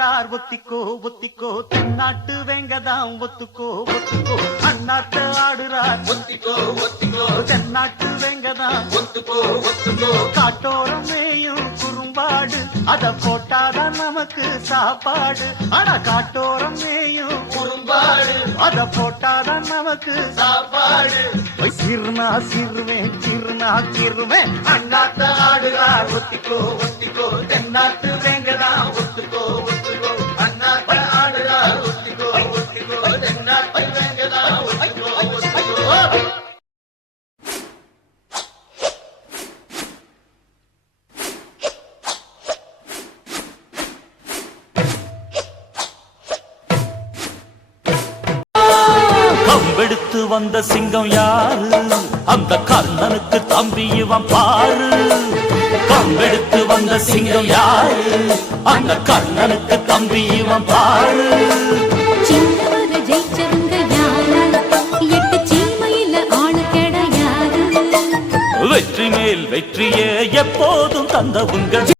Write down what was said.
ஆடுறார் ஒத்திக்கோ ஒத்திக்கோ தென்னாட்டு வெங்கதாம் ஒத்துக்கோ ஒத்துக்கோ அண்ணாத்த ஆடுறார் ஒத்திக்கோ ஒத்திக்கோ தென்னாட்டு வெங்கதாம் ஒத்துக்கோ ஒத்துக்கோ காட்டோரம் மேயும் குறும்பாடு அத போட்டாதான் நமக்கு சாப்பாடு ஆனா காட்டோரம் மேயும் குறும்பாடு அத போட்டாதான் நமக்கு சாப்பாடு சிறுனா சிறுவேன் சிறுனா சிறுவேன் அண்ணாத்த ஆடுறார் ஒத்திக்கோ ஒத்திக்கோ தென்னாட்டு வேங்கடா ஒத்துக்கோ ஒத்துக்கோ அண்ணாத்த ஆடுறார் ஒத்திக்கோ ஒத்திக்கோ தென்னாட்டு வேங்கடா ஒத்துக்கோ ஒத்துக்கோ கம்பெடுத்து வந்த சிங்கம் யாரு அந்த கர்ணனுக்கு தம்பி இவன் பாரு கம்பெடுத்து வந்த சிங்கம் யாரு அந்த கர்ணனுக்கு தம்பி இவன் பாரு சின்னவர ஜெயிச்சவங்க யாரு எட்டு சீமையில ஆளு கிடையாது வெற்றி மேல் வெற்றியே எப்போதும் தந்தவுங்க